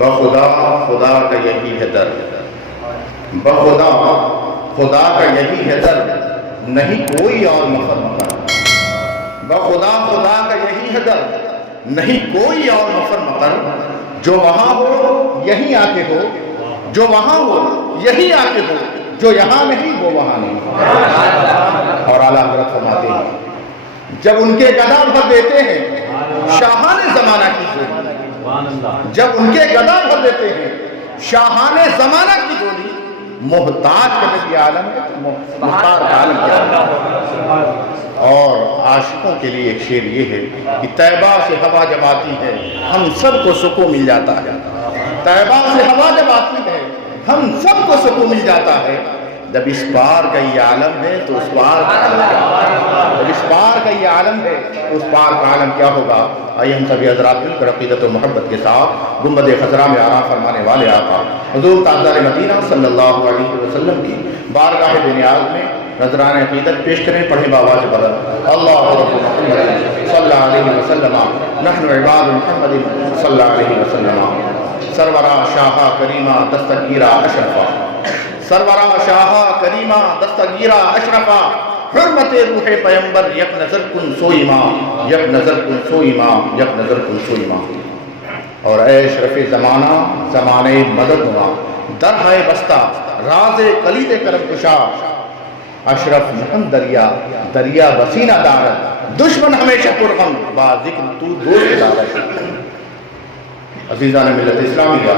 بخدا خدا کا یہی ہے در، بخدا خدا کا یہی ہے در، نہیں کوئی اور مفر مقر، بخدا خدا کا یہی ہے در، نہیں کوئی اور مفر مقر، جو وہاں ہو یہیں آ کے ہو، جو وہاں ہو یہیں آ کے ہو، جو یہاں نہیں وہ وہاں نہیں۔ اور اعلیٰ حضرت فرماتے ہیں جب ان کے گدا بھر دیتے ہیں شاہان زمانہ کی گولی، جب ان کے گدا بھر دیتے ہیں شاہان زمانہ کی گولی، محتاج کا بھی عالم ہے محتاج عالم کیا ہے۔ اور عاشقوں کے لیے ایک شعر یہ ہے کہ طیبہ سے ہوا جب آتی ہے ہم سب کو سکون مل جاتا ہے، طیبہ سے ہوا جب آتی ہے ہم سب کو سکون مل جاتا ہے، جب اس پار کا یہ عالم ہے تو اس پار کا عالم کیا ہوگا، جب اس پار کا یہ عالم ہے تو اس پار کا عالم کیا ہوگا۔ آئیے ہم سبھی حضرات مل کر عقیدت و محبت کے ساتھ گنبد خضرا میں آرام فرمانے والے آقا حضور تاجدار مدینہ صلی اللہ علیہ وسلم کی بارگاہ بنیاد میں نذران عقیدت پیش کریں۔ پڑھیں بآواز بلند اللہ رب محمد صلی اللہ علیہ وسلم نحن عباد محمد صلی اللہ علیہ وسلم، سرورہ شاہا کریمہ دستگیرہ اشرفہ، سرورہ شاہا کریمہ دستگیرہ اشرفہ، حرمت روح پیمبر یک نظر کن سوئی ماں، یک نظر کن سوئی ماں، یک نظر کن سوئی ماں۔ اور اے اشرف زمانہ زمانے مدد ہوا، در ہے بستہ راز کلید کرم کشا، اشرف محمد دریا دریا وسینہ دارت، دشمن ہمیشہ پرغم با ذکر تو دوست دارت۔ عزیزان ملت اسلامیہ،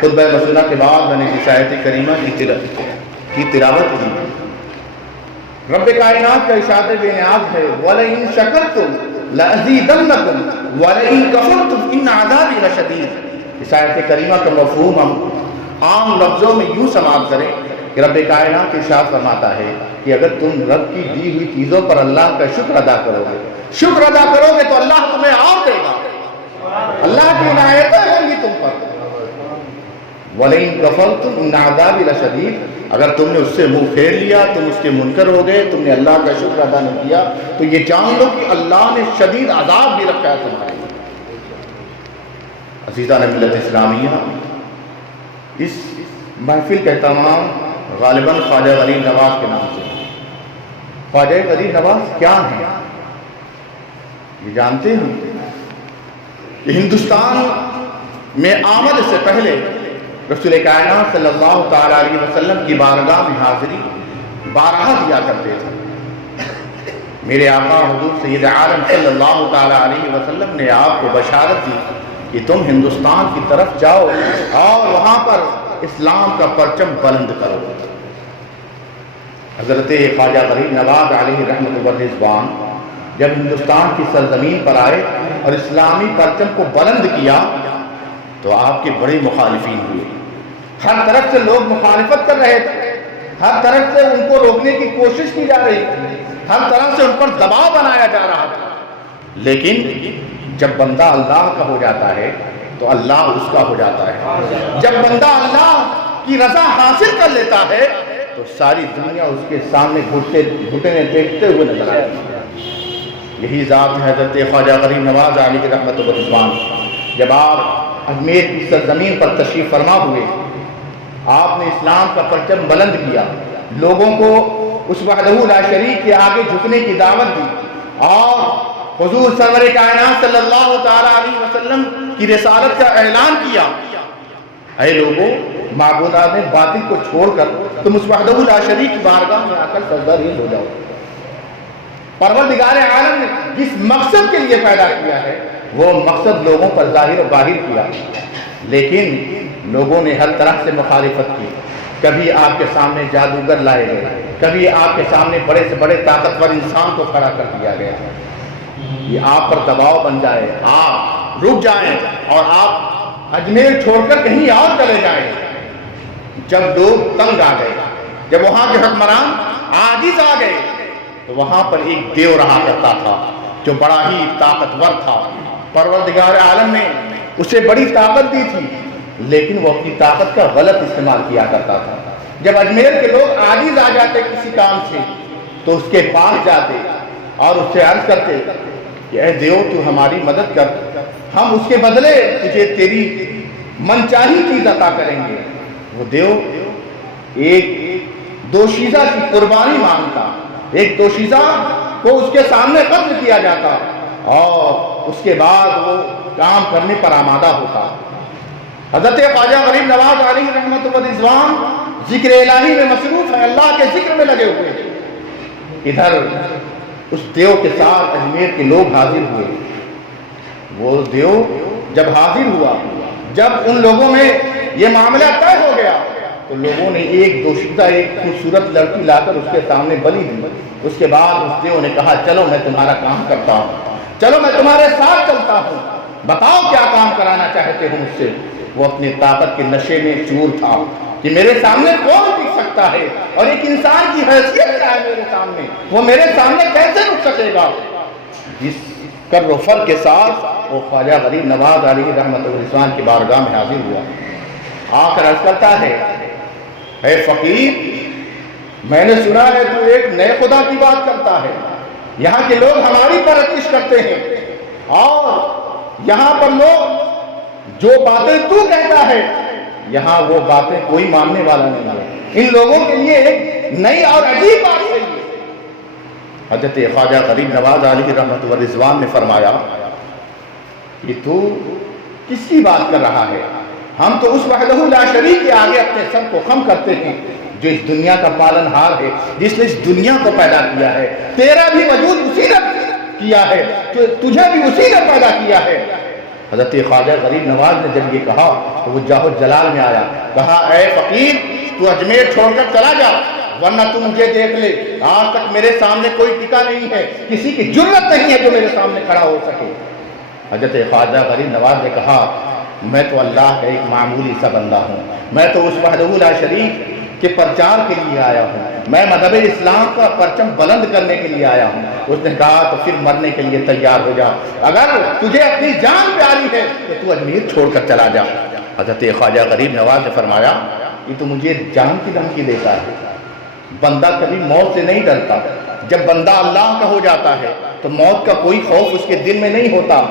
خطبہ مسنہ کے بعد میں نے اس آیت کریمہ کی تلاوت کی۔ رب کائنات کا ارشاد بے نیاز ہے وَلَئِن شَكَرْتُمْ لَأَزِيدَنَّكُمْ وَلَئِن كَفَرْتُمْ إِنَّ عَذَابِي لَشَدِيدٌ۔ اس آیت کریمہ کا مفہوم ہم عام لفظوں میں یوں سماعت کریں کہ رب کائنات ارشاد فرماتا ہے کہ اگر تم رب کی دی ہوئی چیزوں پر اللہ کا شکر ادا کرو گے، شکر ادا کرو گے تو اللہ تمہیں اور دے گا، اللہ کی عنایتیں ہوں گی تم پر۔ وَلَئِن كَفَرْتُمْ إِنَّ عَذَابِي لَشَدِيدٌ، اگر تم نے اس سے منہ پھیر لیا، تم اس کے منکر ہو گئے، تم نے اللہ کا شکر ادا نہیں کیا، تو یہ جان لو کہ اللہ نے شدید عذاب بھی رکھا ہے تمہارے لیے۔ عزیزان ملت اسلامیہ، اس محفل کا اہتمام غالباً خواجہ غریب نواز کے نام سے۔ خواجہ غریب نواز کیا ہیں یہ جانتے ہیں کہ ہندوستان میں آمد سے پہلے رسول کائنات صلی اللہ تعالیٰ علیہ وسلم کی بارگاہ میں حاضری بارہا دیا کرتے تھے۔ میرے آقا حضور سید عالم صلی اللہ تعالیٰ علیہ وسلم نے آپ کو بشارت دی کہ تم ہندوستان کی طرف جاؤ اور وہاں پر اسلام کا پرچم بلند کرو۔ حضرت خواجہ غریب نواز علیہ رحمۃ والرضوان جب ہندوستان کی سرزمین پر آئے اور اسلامی پرچم کو بلند کیا تو آپ کے بڑے مخالفین ہوئے، ہر طرف سے لوگ مخالفت کر رہے تھے، ہر طرف سے ان کو روکنے کی کوشش کی جا رہی تھی، ہر طرح سے ان پر دباؤ بنایا جا رہا تھا۔ لیکن جب بندہ اللہ کا ہو جاتا ہے تو اللہ اس کا ہو جاتا ہے، جب بندہ اللہ کی رضا حاصل کر لیتا ہے تو ساری دنیا اس کے سامنے گھٹنے دیکھتے ہوئے نظر آتی ہے۔ یہی ذات ہے حضرت خواجہ غریب نواز علیہ رحمۃ والرضوان۔ جب آپ اجمیر کی سرزمین پر تشریف فرما ہوئے، آپ نے اسلام کا پرچم بلند کیا، لوگوں کو اس وحدہ لا شریک کے آگے جھکنے کی دعوت دی، اور حضور سرور کائنات صلی اللہ تعالیٰ علیہ وسلم کی رسالت کا اعلان کیا۔ اے لوگوں، معبودات باطل کو چھوڑ کر تم اس وحدہ لا شریک کی بارگاہ میں آ کر سجدہ ریز ہو جاؤ۔ پروردگار عالم نے جس مقصد کے لیے پیدا کیا ہے وہ مقصد لوگوں پر ظاہر و باہر کیا، لیکن لوگوں نے ہر طرح سے مخالفت کی۔ کبھی آپ کے سامنے جادوگر لائے گئے، کبھی آپ کے سامنے بڑے سے بڑے طاقتور انسان کو کھڑا کر دیا گیا، یہ آپ پر دباؤ بن جائے، آپ رک جائیں اور آپ اجمیر چھوڑ کر کہیں اور چلے جائیں۔ جب لوگ تنگ آ گئے، جب وہاں کے حکمران عاجز آ گئے، تو وہاں پر ایک دیو رہا کرتا تھا جو بڑا ہی طاقتور تھا۔ پروردگار عالم نے اسے بڑی طاقت دی تھی، لیکن وہ اپنی طاقت کا غلط استعمال کیا کرتا تھا۔ جب اجمیر کے لوگ عاجز آ جاتے کسی کام سے تو اس کے پاس جاتے اور اس سے عرض کرتے کہ اے دیو تو ہماری مدد کر، ہم اس کے بدلے تجھے تیری منچاہی چیز عطا کریں گے۔ وہ دیو ایک دوشیزہ کی قربانی مانگتا، ایک دوشیزہ کو اس کے سامنے قتل کیا جاتا اور اس کے بعد وہ کام کرنے پر آمادہ ہوتا۔ حضرت خواجہ غریب نواز علیہ رحمت و رضوان ذکر الہی میں مصروف ہے، اللہ کے ذکر میں لگے ہوئے ہیں۔ ادھر اس دیو کے ساتھ اجمیر کے لوگ حاضر ہوئے۔ وہ دیو جب حاضر ہوا، جب ان لوگوں میں یہ معاملہ طے ہو گیا تو لوگوں نے ایک دوشیزہ، ایک خوبصورت لڑکی لا کر اس کے سامنے بلی دی۔ اس کے بعد اس دیو نے کہا چلو میں تمہارا کام کرتا ہوں، چلو میں تمہارے ساتھ چلتا ہوں، بتاؤ کیا کام کرانا چاہتے ہو مجھ سے۔ وہ اپنی طاقت کے نشے میں چور تھا کہ میرے سامنے کون ٹک سکتا ہے اور ایک انسان کی حیثیت کیا ہے میرے سامنے، وہ میرے سامنے کیسے رک سکے گا۔ جس کر و فر کے ساتھ وہ خواجہ غریب نواز علیہ رحمت و رضوان کی بارگاہ میں حاضر ہوا، آ کر عرض کرتا ہے اے فقیر، میں نے سنا ہے تو ایک نئے خدا کی بات کرتا ہے، یہاں کے لوگ ہماری پرستش کرتے ہیں اور یہاں پر لوگ جو باتیں تو کہتا ہے یہاں وہ باتیں کوئی ماننے والا نہیں ہے، ان لوگوں کے لیے ایک نئی اور عجیب بات ہے۔ حضرت خواجہ غریب نواز علیہ رحمت و رضوان نے فرمایا کہ تو کس کی بات کر رہا ہے؟ ہم تو اس وحدہ لا شریک کے آگے اپنے سر کو خم کرتے ہیں جو اس دنیا کا پالن ہار ہے، جس نے اس دنیا کو پیدا کیا ہے، تیرا بھی وجود اسی نے کیا ہے، تجھے بھی اسی نے پیدا کیا ہے۔ حضرت خواجہ غریب نواز نے جب یہ کہا تو وہ جاہ جلال میں آیا، کہا اے فقیر تو اجمیر چھوڑ کر چلا جا، ورنہ تو مجھے دیکھ لے، آج تک میرے سامنے کوئی ٹکا نہیں ہے، کسی کی جرت نہیں ہے جو میرے سامنے کھڑا ہو سکے۔ حضرت خواجہ غریب نواز نے کہا میں تو اللہ کا ایک معمولی سا بندہ ہوں، میں تو اس وحدہ لا شریک کے پرچار کے لیے آیا ہوں، میں مذہب اسلام کا پرچم بلند کرنے کے لیے آیا ہوں۔ اس نے کہا تو پھر مرنے کے لیے تیار ہو جا، اگر تجھے اپنی جان پیاری ہے تو تو اجمیر چھوڑ کر چلا جا۔ حضرت خواجہ غریب نواز نے فرمایا یہ تو مجھے جان کی دھمکی دیتا ہے، بندہ کبھی موت سے نہیں ڈرتا، جب بندہ اللہ کا ہو جاتا ہے تو موت کا کوئی خوف اس کے دل میں نہیں ہوتا،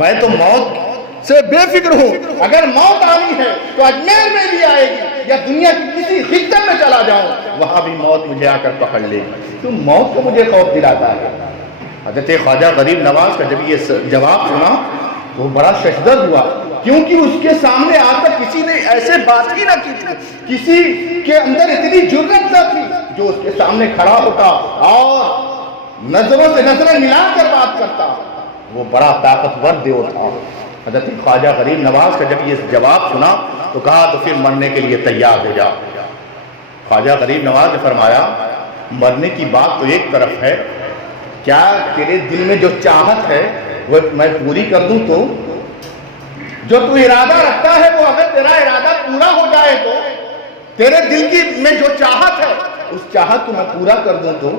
میں تو موت سے بے فکر ہوں، اگر موت آنی ہے تو اجمیر میں بھی آئے گی یا دنیا کی کسی خطے میں چلا جاؤں وہاں بھی موت مجھے آ کر پکڑ لے گی، تو موت کو مجھے خوف دلاتا ہے۔ حضرت خواجہ غریب نواز کا جب یہ جواب سنا وہ بڑا ششدر ہوا، کیونکہ اس کے سامنے آ کر کسی نے ایسے بات ہی نہ کی تھی، کسی کے اندر اتنی جرت نہ تھی جو اس کے سامنے کھڑا ہوتا اور نظروں سے نظریں ملا کر بات کرتا، وہ بڑا طاقتور دیو تھا۔ حضرت خواجہ غریب نواز کا جب یہ جواب سنا تو کہا تو پھر مرنے کے لیے تیار ہو جا۔ خواجہ غریب نواز نے فرمایا مرنے کی بات تو ایک طرف ہے، کیا تیرے دل میں جو چاہت ہے وہ میں پوری کر دوں تو جو تو ارادہ رکھتا ہے وہ اگر تیرا ارادہ پورا ہو جائے تو تیرے دل کی میں جو چاہت ہے اس چاہت کو میں پورا کر دوں تو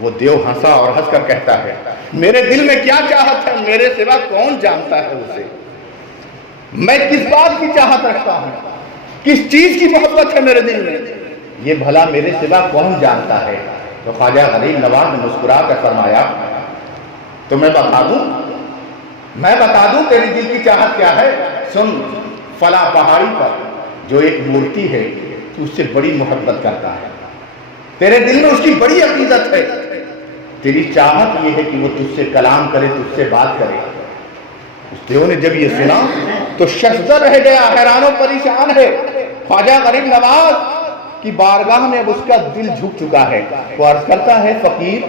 وہ دیو ہنسا اور ہنس کر کہتا ہے میرے دل میں کیا چاہت ہے میرے سوا کون جانتا ہے اسے، میں کس بات کی چاہت رکھتا ہوں، کس چیز کی محبت ہے میرے دل میں، یہ بھلا میرے سوا کون جانتا ہے۔ تو خواجہ غریب نواز نے مسکرا کر فرمایا تو میں بتا دوں تیری دل کی چاہت کیا ہے، سن، فلاں پہاڑی پر جو ایک مورتی ہے تو اس سے بڑی محبت کرتا ہے، تیرے دل میں اس کی بڑی عقیدت ہے، تیری چاہت یہ ہے کہ وہ تجھ سے کلام کرے، تجھ سے بات کرے۔ اس دیو نے جب یہ سنا تو ششدر رہ گیا، حیران و پریشان ہے۔ خواجہ غریب نواز کی بارگاہ میں اب اس کا دل جھک چکا ہے، وہ عرض کرتا ہے فقیر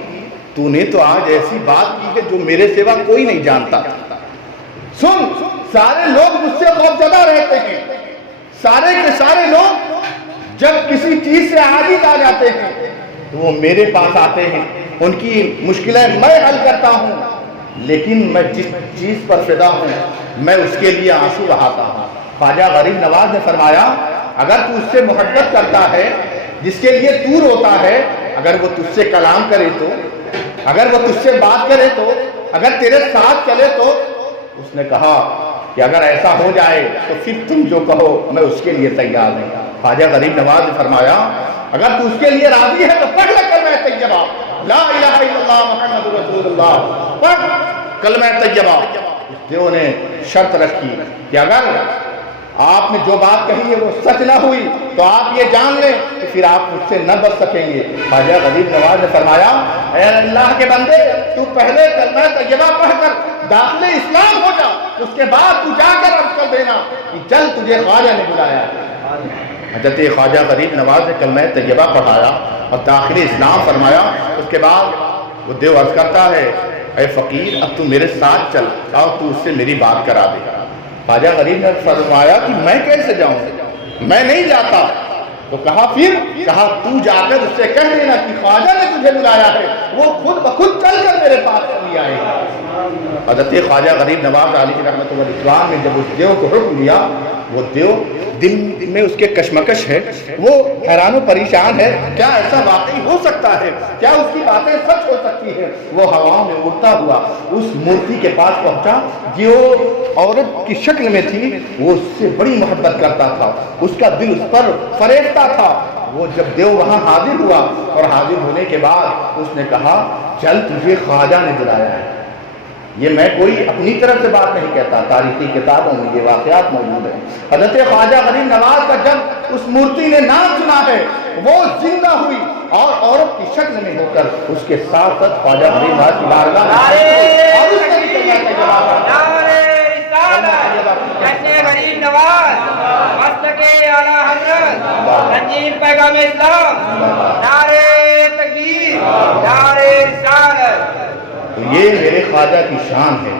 تو نے تو آج ایسی بات کی ہے جو میرے سوا کوئی نہیں جانتا، سن، سارے لوگ مجھ سے خوفزدہ رہتے ہیں، سارے کے سارے لوگ جب کسی چیز سے عاجز آ جاتے ہیں تو وہ میرے پاس آتے ہیں، ان کی مشکلیں میں حل کرتا ہوں، لیکن میں جس چیز پر فدا ہوں میں اس کے لیے آنسو بہاتا ہوں۔ خواجہ غریب نواز نے فرمایا اگر تو اس سے محبت کرتا ہے جس کے لیے تو روتا ہے، اگر وہ تجھ سے کلام کرے تو، اگر وہ تجھ سے بات کرے تو، اگر تیرے ساتھ چلے تو، اس نے کہا کہ اگر ایسا ہو جائے تو پھر تم جو کہو میں اس کے لیے تیار ہوں۔ خواجہ غریب نواز نے فرمایا اگر تو اس کے لیے راضی ہے تو پڑھ لے کلمہ طیبہ لا الہ الا اللہ محمد رسول اللہ، پڑھ کلمہ طیبہ۔ اس دیو نے شرط رکھی کہ اگر آپ نے جو بات کہی ہے وہ سچ نہ ہوئی تو آپ یہ جان لیں کہ پھر آپ مجھ سے نہ بچ سکیں گے۔ خواجہ غریب نواز نے فرمایا اے اللہ کے بندے، تو پہلے کلمہ طیبہ پڑھ کر داخل اسلام ہو جا، اس کے بعد تو جا کر عرض کر دینا کہ چل تجھے خواجہ نے بلایا۔ حضرت خواجہ غریب نواز نے کلمہ طیبہ پڑھایا اور داخل اسلام فرمایا۔ اس کے بعد وہ دیو عرض کرتا ہے اے فقیر، اب تو میرے ساتھ چل اور تو اس سے میری بات کرا دے۔ خواجہ غریب نے فرمایا کہ میں کیسے جاؤں، میں نہیں جاتا۔ تو کہا پھر، کہا تو جا کر اس سے کہہ دینا کہ خواجہ نے تجھے بلایا ہے، وہ خود بخود چل کر میرے پاس چلی آئے گا۔ حضرت خواجہ غریب نواز علیہ رحمۃ اللہ اسلام نے جب اس دیو کو حکم دیا، وہ دیو دل میں اس کے کشمکش ہے، وہ حیران و پریشان ہے، کیا ایسا واقعی ہو سکتا ہے، کیا اس کی باتیں سچ ہو سکتی ہیں؟ وہ ہواؤں میں اڑتا ہوا اس مورتی کے پاس پہنچا جو عورت کی شکل میں تھی، وہ اس سے بڑی محبت کرتا تھا، اس کا دل اس پر فریبتا تھا۔ وہ جب دیو وہاں حاضر ہوا اور حاضر ہونے کے بعد اس نے کہا چل تجھے خواجہ نے بلایا ہے۔ یہ میں کوئی اپنی طرف سے بات نہیں کہتا، تاریخی کتابوں میں یہ واقعات موجود ہیں۔ حضرت خواجہ غریب نواز کا جب اس مورتی نے نام سنا ہے، وہ زندہ ہوئی اور عورت کی شکل میں ہو کر اس کے ساتھ ساتھ خواجہ غریب نواز کی بارگاہ میں غریب نواز اعلیٰ حضرت تنظیم پیغام اسلام، نعرے تکبیر، نعرے رسالت۔ تو یہ میرے خواجہ کی شان ہے۔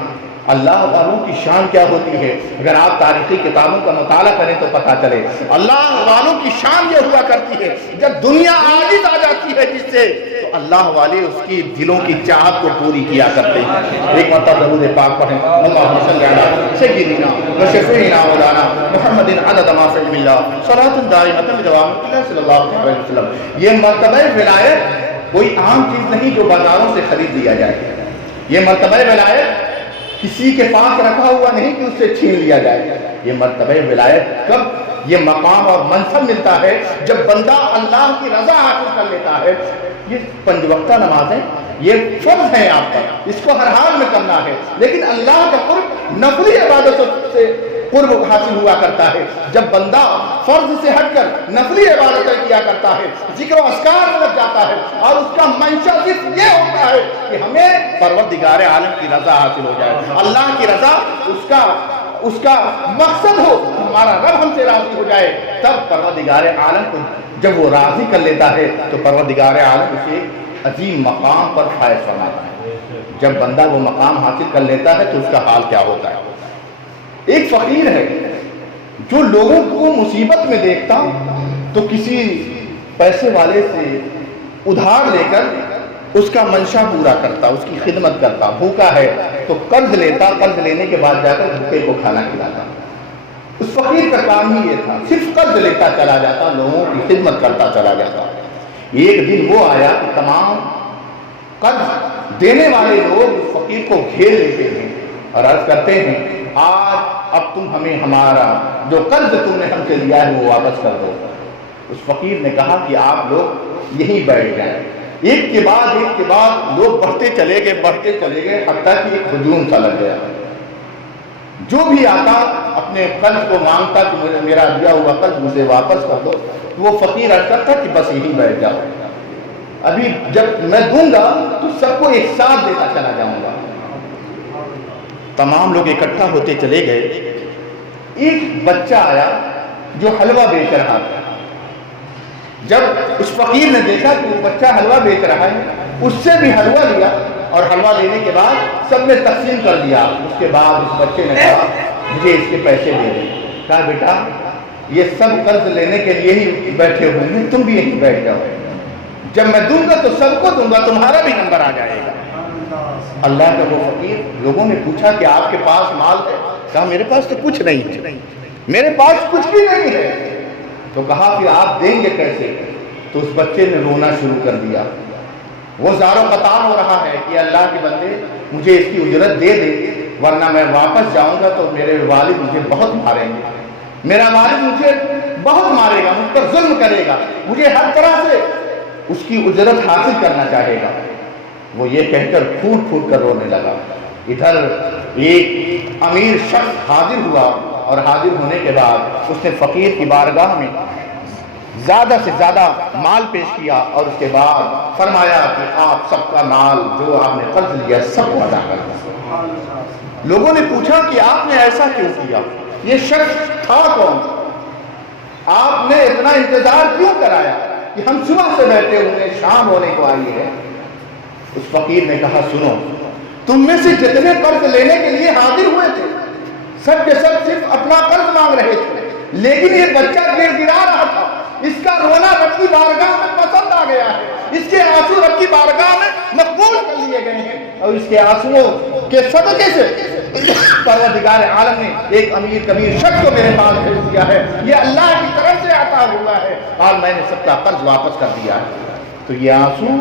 اللہ والوں کی شان کیا ہوتی ہے؟ اگر آپ تاریخی کتابوں کا مطالعہ کریں تو پتہ چلے اللہ والوں کی شان یہ ہوا کرتی ہے جب دنیا عاجز آ جاتی ہے جس سے، تو اللہ والے اس کی دلوں کی چاہت کو پوری کیا کرتے ہیں۔ ایک مرتبہ درود پاک پڑھیں، اللہم صلی علی سیدنا و شفیعنا مولانا محمد عدد ما فی علم اللہ صلاۃ دائمۃ بدوام اللہ صلی اللہ علیہ وسلم۔ یہ مرتبہ ولایت کوئی عام چیز نہیں جو بازاروں سے خرید لیا جائے۔ یہ مرتبہ ولایت کسی کے پاس رکھا ہوا نہیں کہ اس سے چھین لیا جائے۔ یہ مرتبہ ولایت کب یہ مقام اور منصب ملتا ہے جب بندہ اللہ کی رضا حاصل کر لیتا ہے۔ یہ 5 وقتہ نمازیں یہ فرض ہیں آپ پر، اس کو ہر حال میں کرنا ہے، لیکن اللہ کا قرب نفلی عبادتوں سے قرب حاصل ہوا کرتا ہے جب بندہ فرض سے ہٹ کر نفلی عبادتیں کیا کرتا ہے، ذکر و اذکار میں لگ جاتا ہے، اور اس کا منشا صرف یہ ہوتا ہے کہ ہمیں پروردگار عالم کی رضا حاصل ہو جائے، اللہ کی رضا اس کا مقصد ہو، ہمارا رب ہم سے راضی ہو جائے۔ تب پروردگار عالم کو جب وہ راضی کر لیتا ہے تو پروردگار عالم اسے عظیم مقام پر فائز فرماتا ہے۔ جب بندہ وہ مقام حاصل کر لیتا ہے تو اس کا حال کیا ہوتا ہے؟ ایک فقیر ہے جو لوگوں کو مصیبت میں دیکھتا تو کسی پیسے والے سے ادھار لے کر اس کا منشا پورا کرتا، اس کی خدمت کرتا، بھوکا ہے تو قرض لیتا، قرض لینے کے بعد جا کر بھوکے کو کھانا کھلاتا۔ اس فقیر کا کام ہی یہ تھا، صرف قرض لیتا چلا جاتا، لوگوں کی خدمت کرتا چلا جاتا۔ ایک دن وہ آیا کہ تمام قرض دینے والے لوگ اس فقیر کو گھیر لیتے ہیں اور عرض کرتے ہیں آج اب تم ہمیں ہمارا جو قرض تم نے ہم سے لیا ہے وہ واپس کر دو۔ اس فقیر نے کہا کہ آپ لوگ یہیں بیٹھ جائیں۔ ایک کے بعد لوگ بڑھتے چلے گئے حتیٰ کہ ایک ہجوم سا لگ گیا۔ جو بھی آتا اپنے قرض کو مانگتا کہ میرا دیا ہوا قرض مجھے واپس کر دو، وہ فقیر عرض کرتا کہ بس یہیں بیٹھ جاؤ، ابھی جب میں دوں گا تو سب کو ایک ساتھ دیتا چلا جاؤں گا۔ تمام لوگ اکٹھا ہوتے چلے گئے۔ ایک بچہ آیا جو حلوہ بیچ رہا تھا۔ جب اس فقیر نے دیکھا کہ وہ بچہ حلوہ بیچ رہا ہے، اس سے بھی حلوہ لیا اور حلوہ لینے کے بعد سب نے تقسیم کر دیا۔ اس کے بعد اس بچے نے کہا مجھے اس کے پیسے دے دیں۔ کہا بیٹا یہ سب قرض لینے کے لیے ہی بیٹھے ہوئے ہیں، تم بھی یہیں بیٹھ جاؤ، جب میں دوں گا تو سب کو دوں گا، تمہارا بھی نمبر آ جائے گا۔ اللہ کا وہ فقیر، لوگوں نے پوچھا کہ آپ کے پاس مال ہے؟ کہا میرے پاس تو کچھ نہیں ہے، میرے پاس کچھ بھی نہیں ہے۔ تو کہا کہ آپ دیں گے کیسے؟ تو اس بچے نے رونا شروع کر دیا۔ وہ زار و قطار ہو رہا ہے کہ اللہ کے بندے مجھے اس کی اجرت دے دے، ورنہ میں واپس جاؤں گا تو میرے والد مجھے بہت ماریں گے، میرا والد مجھے بہت مارے گا، مجھ پر ظلم کرے گا، مجھے ہر طرح سے اس کی اجرت حاصل کرنا چاہے گا۔ وہ یہ کہہ کر پھوٹ پھوٹ کر رونے لگا۔ ادھر ایک امیر شخص حاضر ہوا اور حاضر ہونے کے بعد اس نے فقیر کی بارگاہ میں زیادہ سے زیادہ مال پیش کیا اور اس کے بعد فرمایا کہ آپ سب کا مال جو آپ نے قرض لیا سب کو ادا کر دیں۔ لوگوں نے پوچھا کہ آپ نے ایسا کیوں کیا؟ یہ شخص تھا کون؟ آپ نے اتنا انتظار کیوں کرایا کہ ہم صبح سے بیٹھے ہوئے شام ہونے کو آئی ہے؟ اس فقیر نے کہا سنو، تم میں سے جتنے قرض لینے کے لیے حاضر ہوئے تھے سب کے سب صرف اپنا قرض مانگ رہے تھے، لیکن یہ بچہ گر گرا رہا تھا، اس کا رونا رب کی بارگاہ میں پسند آ گیا ہے، اس کے آنسو رب کی بارگاہ میں مقبول کر لیے گئے ہیں، اور اس کے آنسوؤں کے صدقے سے پروردگار عالم نے ایک امیر کبیر شخص کو میرے پاس بھیج دیا ہے، یہ اللہ کی طرف سے عطا ہوا ہے اور میں نے سب کا قرض واپس کر دیا ہے۔ تو یہ آنسو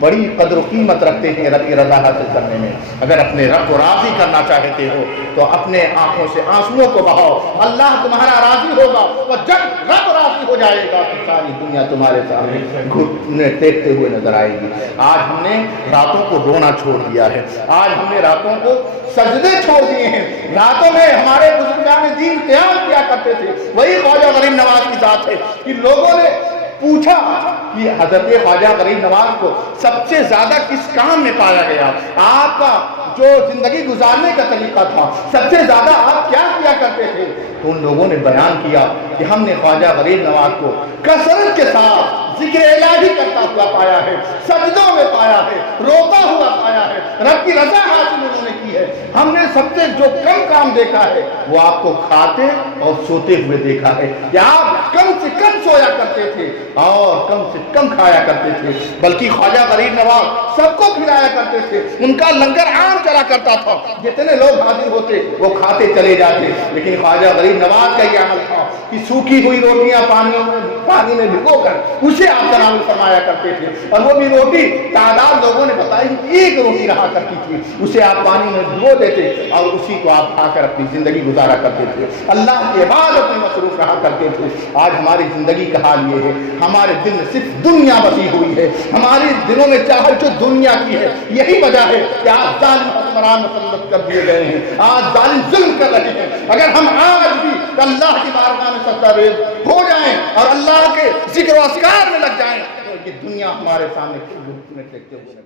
بڑی قدر و قیمت رکھتے ہیں رب کی رضا حاصل کرنے میں۔ اگر اپنے رب کو راضی کرنا چاہتے ہو تو اپنے آنکھوں سے آنسوؤں کو بہاؤ، اللہ تمہارا راضی ہوگا، اور جب رب راضی ہو جائے گا تو ساری دنیا تمہارے سامنے گھٹنے ٹیکتے ہوئے نظر آئے گی۔ آج ہم نے راتوں کو رونا چھوڑ دیا ہے، آج ہم نے راتوں کو سجدے چھوڑ دیے ہیں۔ راتوں میں ہمارے بزرگان دین قیام کیا کرتے تھے، وہی خواجہ غریب نواز کی ذات ہے کہ لوگوں نے پوچھا کہ حضرت خواجہ غریب نواز کو سب سے زیادہ کس کام میں پایا گیا؟ آپ کا جو زندگی گزارنے کا طریقہ تھا، سب سے زیادہ آپ کیا کیا کرتے تھے؟ تو ان لوگوں نے بیان کیا کہ ہم نے خواجہ غریب نواز کو کثرت کے ساتھ ذکر الہی کرتا ہوا پایا ہے، سجدوں میں پایا ہے، روتا ہوا پایا ہے، رب کی رضا حاصل انہوں نے کی ہے۔ ہم نے سب سے جو کم کام دیکھا ہے وہ آپ کو کھاتے اور سوتے ہوئے دیکھا ہے کہ آپ کم سے کم سویا کرتے تھے اور کم سے کم کھایا کرتے تھے، بلکہ خواجہ غریب نواز سب کو کھلایا کرتے تھے، ان کا لنگر عام چلا کرتا تھا، جتنے لوگ حاضر ہوتے وہ کھاتے چلے جاتے، لیکن خواجہ غریب نواز کا یہ عمل تھا کہ سوکھی ہوئی روٹیاں پانی میں بھگو کر اسے آپ تناول فرمایا کرتے تھے، اور وہ بھی روٹی تعداد لوگوں نے بتائی ایک روٹی رہا کرتی تھی، اسے آپ پانی میں بھگو دیتے اور اسی کو آپ کھا کر اپنی زندگی گزارا کرتے تھے، اللہ کی عبادت میں مصروف رہا کرتے تھے۔ آج ہماری زندگی کا حال یہ ہے، ہمارے دل میں صرف دنیا بسی ہوئی ہے، ہمارے دلوں میں چاہت جو دنیا کی ہے، یہی وجہ ہے کہ آج ظالم حکمران مسلط کر دیے گئے ہیں، آج ظالم ظلم کر رہے ہیں۔ اگر ہم آج بھی اللہ کی بارگاہ میں سجدہ ریز ہو جائیں اور اللہ کے ذکر و اذکار میں لگ جائیں تو یہ دنیا ہمارے سامنے گھٹنے ٹیکتے ہوئے